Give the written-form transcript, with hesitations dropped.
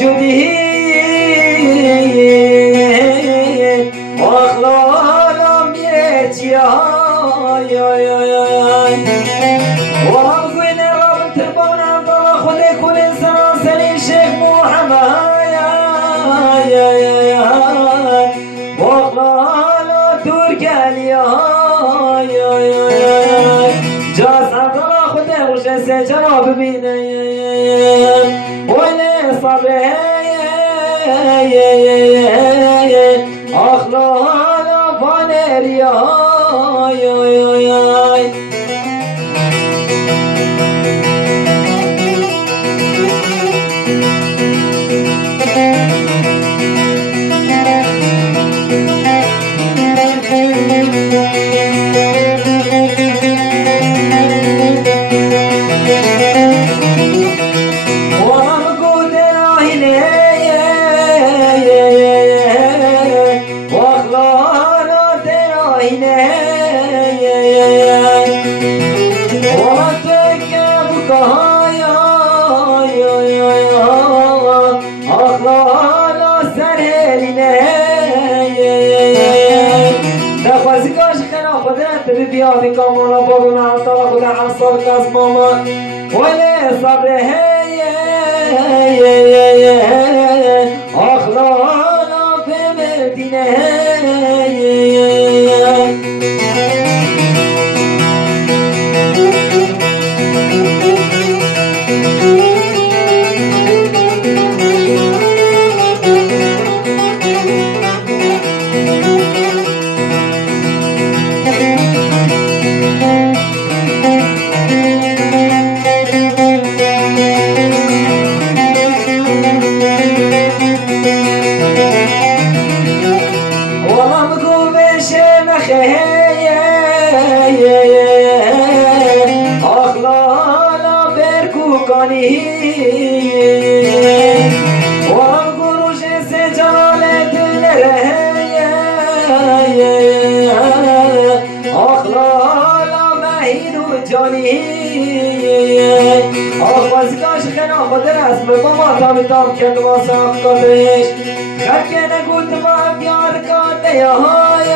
جودی آخلالم یه چیای ولم کوین رابن تربانم دالا خود کل سراسری شیخ محمد واخلالا ترکلی جاسم دالا خود روش سجرا ببینه ولی صبره آخلالا فانریا بیادی کامونا بابو نعطا خدا حصل قص ماما ولی صبر اخلانا في مدينة تام کرد و ساختش خرکه نگود ما بیار کاته های